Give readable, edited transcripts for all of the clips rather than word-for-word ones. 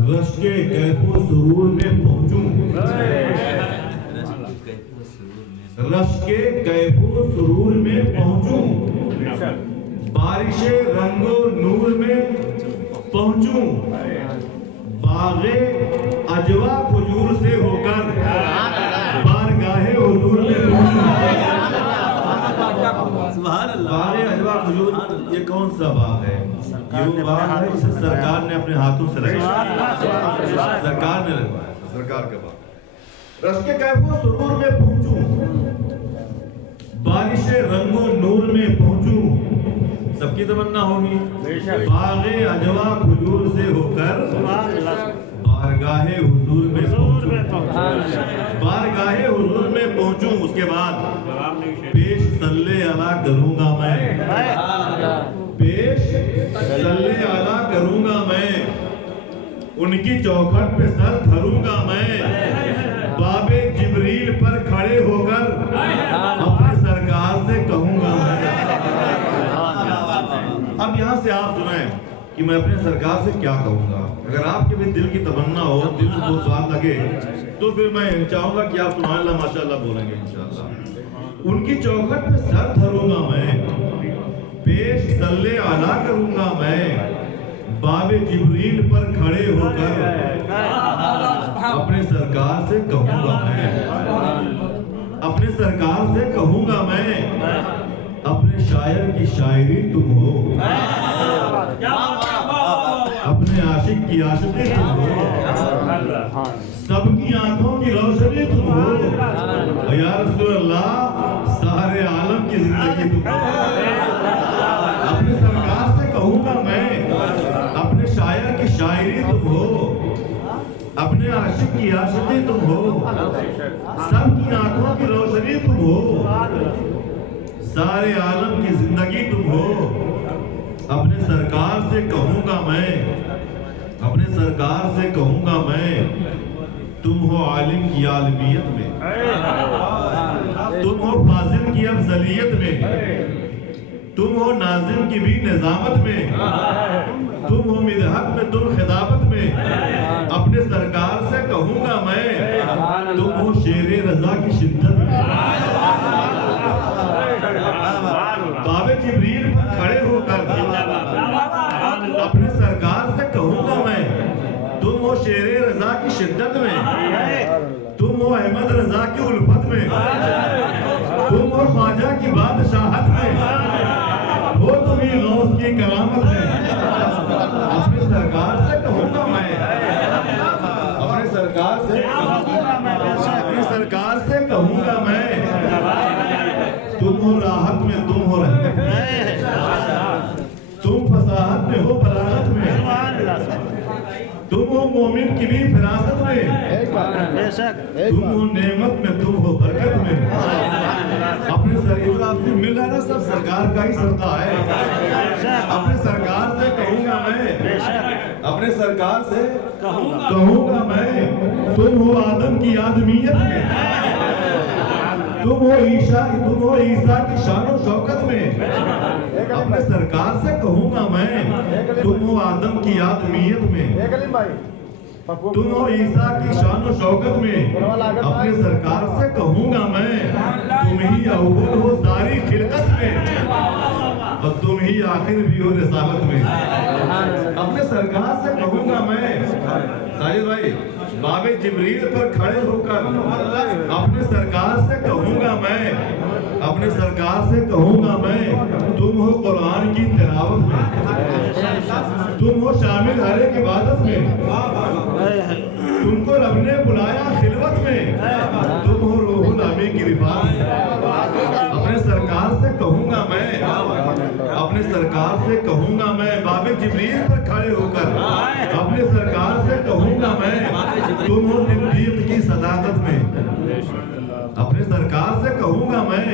Rush के कैफो सुरूर में पहुंचूं, rush के कैफो सुरूर में पहुंचूं, बारिशे रंगो नूर में पहुंचूं, बागे अजवा खुजूर से होकर बारगाहे हुजूर में पहुंचूं। बागे अजवा खुजूर ये कौन सा बाग है? ये वो बाग है जिसे सरकार ने अपने हाथों से लगवाया, सरकार ने लगवाया, सरकार का बाग। रश के कैफो सुरूर में पहुंचूं, बारिशे रंगो नूर में पहुंचूं, सबकी तमन्ना होगी। बागे अजवा खुजूर से होकर बारगाहे हुजूर में पहुंचूं, बारगाहे हुजूर में पहुंचूं। उसके बाद पेश सल्ले अला करूंगा मैं, पेश सल्ले अला करूंगा मैं, उनकी चौखट पे सर धरूंगा मैं, बाबे जिब्रील पर खड़े होकर अपने सरकार से कहूंगा मैं। अब यहाँ से आप सुनाएं कि मैं अपने सरकार से क्या कहूंगा। अगर आपके भी दिल की तमन्ना हो, दिल से बहुत स्वाद लगे, तो फिर मैं चाहूंगा कि आप सुभान अल्लाह माशाअल्लाह बोलेंगे इंशाअल्लाह। उनकी चौखट पे सर धरूंगा मैं, पेश सल्ले आला करूंगा मैं, बाबे जिब्रील पर खड़े होकर अपने सरकार से कहूंगा मैं, अपने सरकार से कहूंगा मैं, अपने शायर की शायरी तुम हो, अपने आशिक की आशिकी तुम हो, सबकी आंखों की रोशनी तुम हो, या रसूल अल्लाह सारे आलम की जिंदगी तुम हो। अपने सरकार से कहूंगा मैं, अपने शायर की शायरी तुम हो, अपने आशिक की आशिकी तुम हो, सबकी आंखों की रोशनी तुम हो, सारे आलम की जिंदगी तुम हो। अपने सरकार से कहूंगा मैं, अपने सरकार से कहूंगा मैं, तुम हो आलिम की आलमियत में, तुम हो फाजिल की अफजलियत में, तुम हो नाजिम की भी निजामत में, तुम हो मिदहत में, तुम खिदामत में। अपने सरकार से कहूंगा मैं, तुम हो शेरे रजा की शिद्दत में, बाबे जिब्रील पर खड़े होकर अपने सरकार से कहूंगा मैं, तुम हो शेरे रजा की शिद्दत में, तुम हो अहमद रजा की उल्फत में, तुम हो ख्वाजा की बादशाहत में, हो तुम ही गौस की करामत में। अपनी सरकार से कहूंगा मैं, अपने सरकार से, अपनी सरकार से कहूंगा मैं, तुम हो राहत में, तुम हो रहमत में, तुम फसाहत में हो बलागत में, तुम हो मोमिन की भी फिरासत में, तुम हो नेमत में, तुम हो बरकत में। अपने सरकार आपसे मिल रहा है ना, सब सरकार का ही सरता है। अपने सरकार से कहूंगा मैं, अपने सरकार से कहूंगा मैं, तुम हो आदम की आदमियत में, तुम हो ईसा की शानो शौकत में। अपने सरकार से कहूंगा मैं, तुम हो आदम की आदमियत में, तुम हो ईसा की शानो शौकत में। अपने सरकार से कहूंगा मैं, तुम ही अव्वल हो सारी खिलकत में, और तुम ही आखिर भी हो रिसालत में। अपने सरकार से कहूंगा मैं, साजिद भाई, बाबे जिब्रील पर खड़े होकर अपने सरकार से कहूंगा मैं, अपने सरकार से कहूंगा मैं, तुम हो कुरान की तिलावत में, तुम हो शामिल हर एक इबादत में, तुमको रब ने बुलाया खिलवत में, तुम हो रूहुल अमी की रिफात में। अपने सरकार से कहूंगा मैं, अपने सरकार से कहूंगा मैं, बाबे जिब्रील पर खड़े होकर अपने सरकार से कहूंगा मैं, तुम हो सिद्दीक की सदाकत में। अपने सरकार से कहूंगा मैं,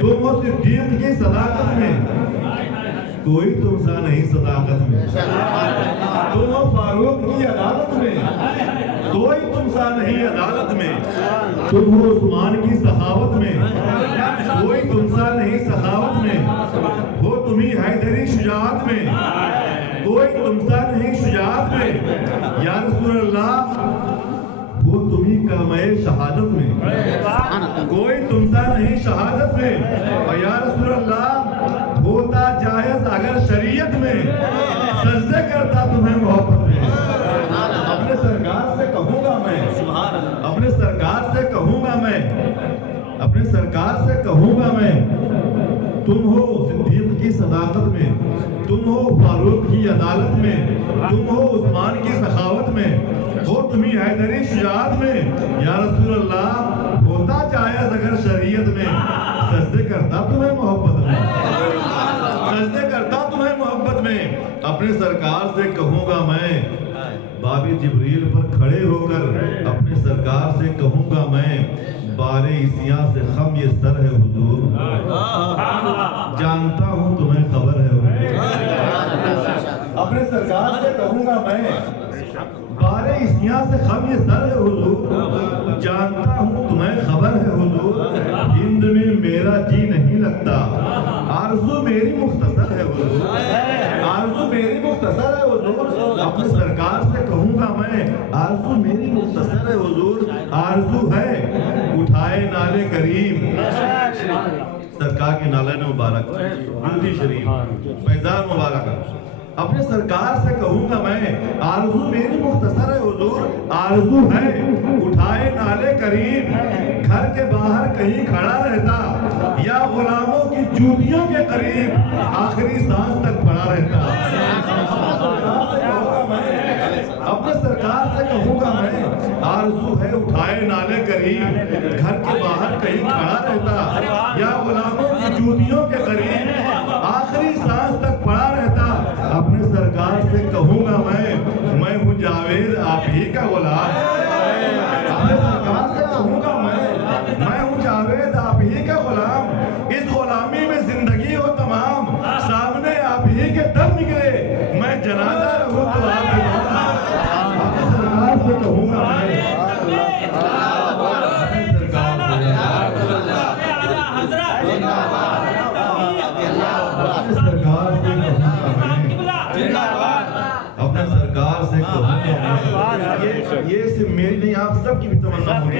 तुम हो सिद्दीक की सदाकत में, कोई तुमसा नहीं सदाकत में। तुम हो फारूक की अदालत में, कोई तुमसा नहीं अदालत में। तुम हो उस्मान की सखावत में, कोई तुमसा नहीं सखावत में। हो तुम्ही हैदरी शुजाअत में, कोई तुमसा नहीं शुजाअत में या रसूल अल्लाह वो तुम्ही कलमे शहादत में, कोई तुमसा नहीं शहादत में। और या रसूल अल्लाह होता जायज अगर शरीयत में, सजदे करता तुम्हें मोहब्बत में। अपने सरकार से कहूंगा मैं, अपने सरकार से कहूंगा मैं, अपने सरकार से कहूंगा मैं, तुम हो सिद्दीक की सदाकत में, तुम हो फारूक की अदालत में, तुम हो उस्मान की सखावत में, हो तुम्ही हैदरी शुजाअत में। या रसूल अल्लाह होता जायज अगर शरीयत में, सजदे करता तुम्हें मोहब्बत में, सजदे करता तुम्हें मोहब्बत में। अपने सरकार से कहूंगा मैं, बाबी जिब्रील पर खड़े होकर अपने सरकार से कहूंगा मैं, बारे इसिया से खम ये सर है हुजूर, जानता हूं तुम्हें खबर है हुजूर। अपने सरकार से कहूंगा मैं, बारे इसिया से खम ये सर है हुजूर, जानता हूं तुम्हें खबर है हुजूर। हिंद में मेरा जी नहीं लगता, आरज़ू मेरी मुख्तसर है हुजूर, आरज़ू मेरी मुख्तसर है हुजूर। अपने सरकार से कहूंगा मैं, आरज़ू मेरी मुख्तसर है हुजूर, आरज़ू है उठाए नाले करीम। सरकार के नाले मुबारक, जूती शरीफ, पैजान मुबारक। अपने सरकार से कहूंगा मैं, आरज़ू मेरी मुख्तसर है हुजूर, आरज़ू है उठाए नाले करीम। घर के बाहर कहीं खड़ा रहता या गुलामों की जूतियों के करीब, आखिरी सांस तक पड़ा रहता। अपने सरकार से कहूंगा मैं, आरज़ू है उठाए नाले करीब। घर के बाहर कहीं खड़ा रहता या गुलामों की जूतियों के करीब, आखिरी सांस तक पड़ा रहता। अपने सरकार से कहूंगा मैं हूँ जावेद आप ही का गुलाम। अपने सरकार से कहूंगा मैं हूँ जावेद आप ही का गुलाम। इस गुलामी में जिंदगी हो तमाम, सामने आप ही के दम निकले, मैं जनाजा रहूं तो आप अपने सरकार से कहूंगा मैं, अपने सरकार से ये सिर्फ मेरी नहीं, आप सबकी भी तमन्ना होगी।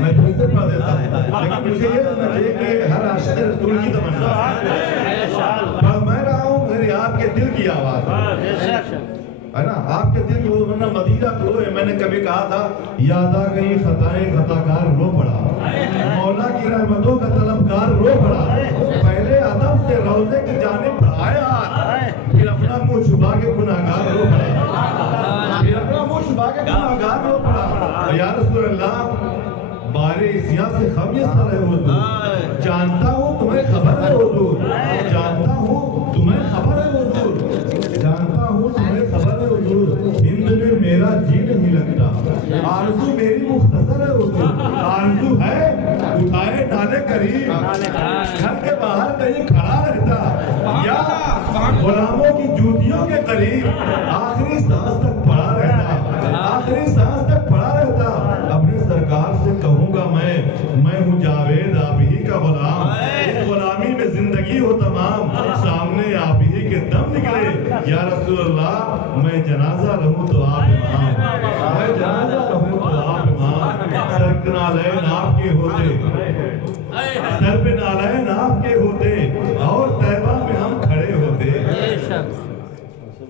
मैं फिर से पढ़ देता हूँ, लेकिन मुझे ये जानना चाहिए कि हर आशिक़ रसूल की तमन्ना पढ़ मैं रहा हूँ, मेरी आपके दिल की आवाज़ है ना, आपके दिल की वो वरना मदीना तो है। मैंने कभी कहा था, याद आ गई खताएं खताकार रो पड़ा, मौला की रहमतों का तलबगार रो पड़ा। पहले अदब से रोज़े की जानिब बढ़ाया, फिर अपना मुंह छुपा के गुनाहगार रो पड़ा, फिर अपना मुंह छुपा के गुनाहगार रो पड़ा। या रसूल अल्लाह बारे इसिया से खम ये सर है हुजूर, जानता हूँ तुम्हें खबर है हुजूर, जानता हूँ तुम्हें खबर है हुजूर, जानता हूँ तुम्हें खबर है हुजूर। हिंद में मेरा जी नहीं लगता, आरज़ू मेरी मुख्तसर है हुजूर, आरज़ू है उठाए नाले करीब। घर के बाहर कहीं खड़ा रहता या गुलामों की जूतियों के करीब, आखिरी सांस तक पड़ा रहता, आखिरी सांस तक पड़ा रहता। अपने सरकार से कहूंगा मैं हूँ जावेद आप ही का गुलाम। इस गुलामी में जिंदगी हो तमाम, सामने आप ही के दम निकले। या रसूल अल्लाह मैं जनाजा रहूं तो आप इमाम, मैं जनाजा रहूं तो आप इमाम। सर पे नालैन आपके होते, सर पे नालैन आपके होते, और तैबा में हम खड़े होते,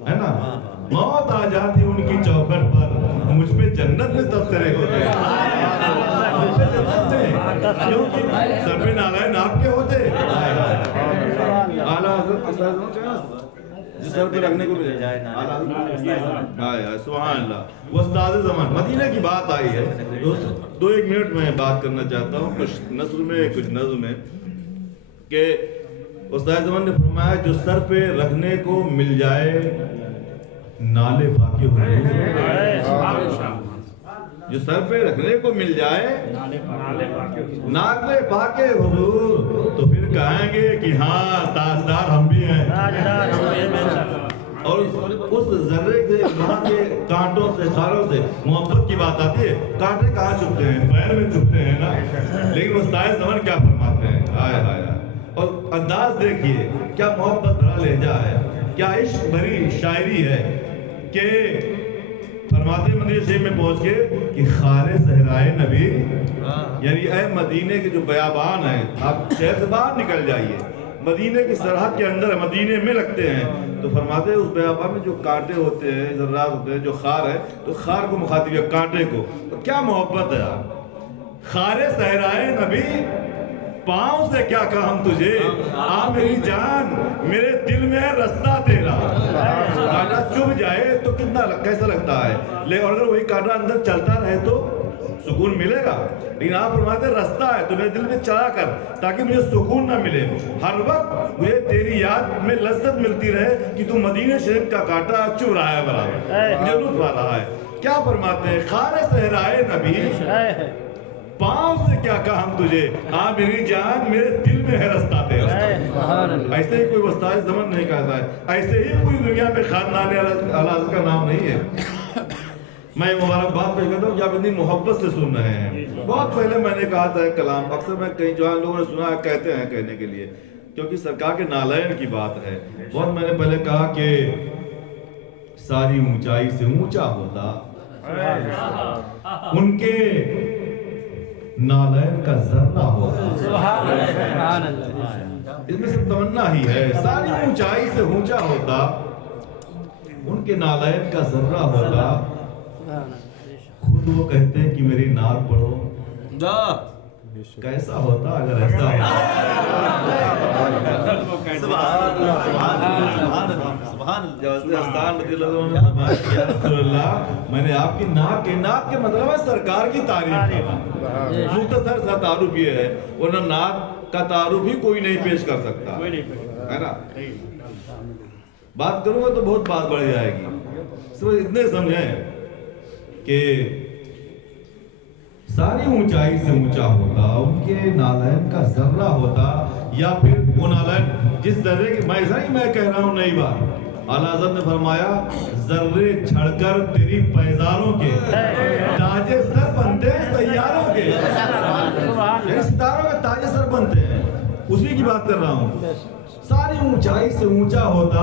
है ना। मौत आ जाती उनकी चौखट पर, मुझ पे जन्नत में तबसरे होते, क्योंकि सर पे नालैन आपके होते। आला हज़रत जिस सर पे रखने को मिले जाए सुभान अल्लाह। उस्ताद ज़मान मदीना की बात आई है, दो एक मिनट में बात करना चाहता हूँ, कुछ नस्ल में कुछ नज़्म में, कि उस्ताद ज़मान ने फरमाया जो सर पे रखने को मिल जाए नाले फाके हो, जो सर पे रखने को मिल जाए नाले फाके हुजूर, तो फिर कहेंगे कि हाँ ताजदार हम भी हैं। और उस जर्रे के वहाँ के कांटों से खालों से मोहब्बत की बात आती है। कांटे कहाँ चुभते हैं? पैर में चुभते हैं ना। लेकिन उस्ताद ज़मान क्या फरमाते हैं? हाय हाय اور انداز دیکھیے کیا محبت بھرا لہجہ ہے، کیا عشق بھری شاعری ہے کہ فرماتے مدینہ شریف میں پہنچ کے کہ خارِ صحرائے نبی، یعنی اے مدینے کے جو بیابان ہیں، آپ شہر سے باہر نکل جائیے، مدینے کی سرحد کے اندر مدینے میں لگتے ہیں، تو فرماتے ہیں اس بیابان میں جو کانٹے ہوتے ہیں، ذرات ہوتے ہیں، جو خار ہے تو خار کو مخاطب ہے، کانٹے کو، تو کیا محبت ہے یار۔ خارِ صحرائے نبی پاؤں سے کیا کہا ہم تجھے، آ میری جان میرے دل میں ہے رستہ تیرا۔ کانٹا چبھ جائے تو کتنا کیسا لگتا ہے، لیکن اگر وہی کانٹا اندر چلتا رہے تو سکون ملے گا، لیکن آپ فرماتے ہیں رستہ ہے تو میرے دل میں چلا کر تاکہ مجھے سکون نہ ملے، ہر وقت مجھے تیری یاد میں لذت ملتی رہے کہ تو مدینہ شریف کا کانٹا چبھ رہا ہے برابر، مجھے لطف آ رہا ہے۔ کیا فرماتے ہیں، خارِ صحرائے نبی پاؤں سے کیا کہا ہم تجھے، ہاں میری جان میرے دل میں ہے رستہ تیرا۔ ایسے ہی کوئی وسطۂ زمن نہیں کہتا ہے، ایسے ہی پوری دنیا میں خاندان اعلیٰ کا نام نہیں ہے۔ میں مبارکباد پیش کرتا ہوں کہ آپ اتنی محبت سے سن رہے ہیں۔ بہت پہلے میں نے کہا تھا ایک کلام، اکثر میں کئی جوان لوگوں نے سنا ہے، کہتے ہیں کہنے کے لیے، کیونکہ سرکار کے نالین کی بات ہے۔ بہت میں نے پہلے کہا کہ ساری اونچائی سے اونچا ہوتا ان کے نالین کا ذرہ ہوتا۔ اس میں صرف تمنا ہی ہے، ساری اونچائی سے اونچا ہوتا ان کے نالین کا ذرہ ہوتا۔ خود وہ کہتے ہیں کہ میری نعت پڑھو، کیسا ہوتا اگر ایسا ہوتا۔ میں نے آپ کی نعت کے مطلب ہے سرکار کی تعریف کرنا، مختصر سا تعارف یہ ہے، ورنہ نعت کا تعارف ہی کوئی نہیں پیش کر سکتا ہے نا۔ بات کروں گا تو بہت بات بڑھ جائے گی، صرف اتنے سمجھیں کہ ساری اونچائی سے اونچا ہوتا ان کے نالین کا ذرہ ہوتا، یا پھر وہ نالین جس ذرے کی، میں ایسا نہیں میں کہہ رہا ہوں نئی بات، اعلیٰ حضرت نے فرمایا ذرے چھڑ کر تیری پیزاروں کے تاج سر بنتے ہیں سیاروں کے، یعنی ستاروں کے تاج سر بنتے ہیں، اسی کی بات کر رہا ہوں۔ ساری اونچائی سے اونچا ہوتا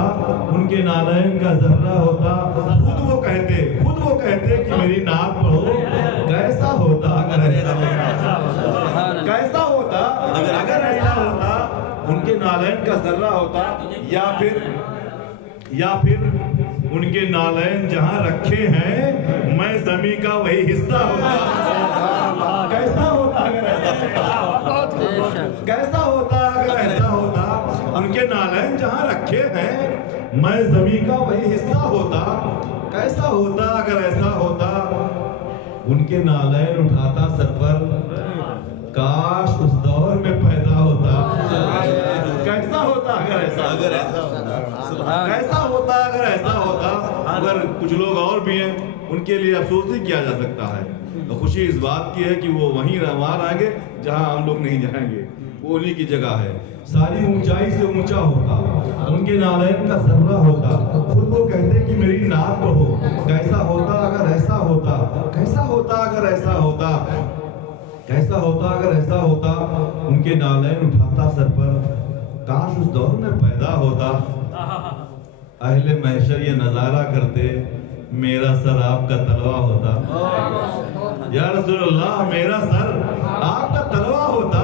ان کے نالین کا ذرہ ہوتا۔ خود وہ کہتے کہ میری نعت پڑھو، کیسا ہوتا اگر ایسا ہوتا، کیسا ہوتا اگر ایسا ہوتا، ان کے نالین کا ذرہ ہوتا، یا پھر ان کے نالین جہاں رکھے ہیں میں زمین کا وہی حصہ ہوتا۔ کیسا ہوتا اگر ایسا ہوتا، کیسا ہوتا اگر ایسا ہوتا، ان کے نالین جہاں رکھے ہیں میں زمین کا وہی حصہ ہوتا۔ کیسا ہوتا اگر ایسا ہوتا، ان کے نالین اٹھاتا سر پر، کاش اس دور میں پیدا ہوتا۔ کیسا ہوتا اگر ایسا ہوتا، کیسا ہوتا اگر ایسا ہوتا۔ اگر کچھ لوگ اور بھی ہیں ان کے لیے افسوس ہی کیا جا سکتا ہے، تو خوشی اس بات کی ہے کہ وہ وہیں وہاں آئیں گے جہاں ہم لوگ نہیں جائیں گے، وہ انہی کی جگہ ہے۔ ساری اونچائی سے اونچا ہوتا ان کے نالین کا ذرہ ہوتا۔ خود وہ کہتے کہ میری نعت پڑھو، کیسا ہوتا اگر ایسا ہوتا، کیسا ہوتا اگر ایسا ہوتا، کیسا ہوتا اگر ایسا ہوتا۔ ان کے نالین اٹھاتا سر پر، کاش اس دور میں پیدا ہوتا۔ اہل محشر یہ نظارہ کرتے، میرا سر آپ کا تلوا ہوتا۔ یا رسول اللہ میرا سر آپ کا تلوا ہوتا۔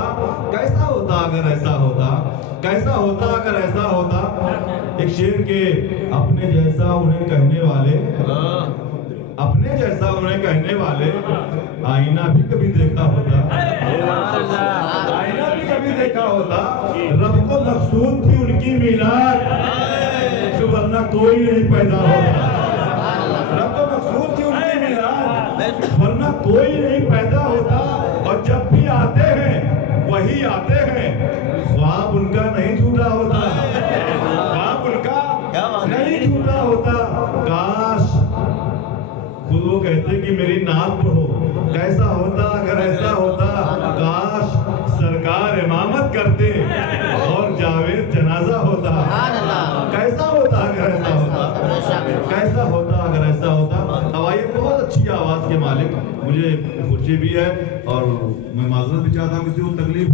کیسا ہوتا اگر ایسا ہوتا، کیسا ہوتا اگر ایسا ہوتا۔ ایک شعر کے اپنے جیسا انہیں کہنے والے، اپنے جیسا انہیں کہنے والے، آئینہ بھی کبھی دیکھا ہوتا، آئینہ بھی کبھی دیکھا ہوتا۔ رب کو مقصود تھی ان کی میلاد، ورنہ کوئی نہیں پیدا ہوتا۔ رب کو مقصود تھی ان کی میلاد، ورنہ کوئی نہیں پیدا ہوتا۔ اور جب بھی آتے ہیں وہی آتے ہیں، خواب ان کا نہیں ٹوٹا ہوتا، خواب ان کا نہیں ٹوٹا ہوتا۔ کاش خود وہ کہتے کہ میری نعت پڑھو، کیسا ہوتا اگر ایسا ہوتا۔ کاش سرکار امامت کرتے اور جاوید جنازہ ہوتا۔ کیسا ہوتا اگر ایسا ہوتا، کیسا ہوتا اگر ایسا ہوتا۔ آوائیے بہت اچھی آواز کے مالک، مجھے خوشی بھی ہے اور میں معذرت بھی چاہتا ہوں کسی کو تکلیف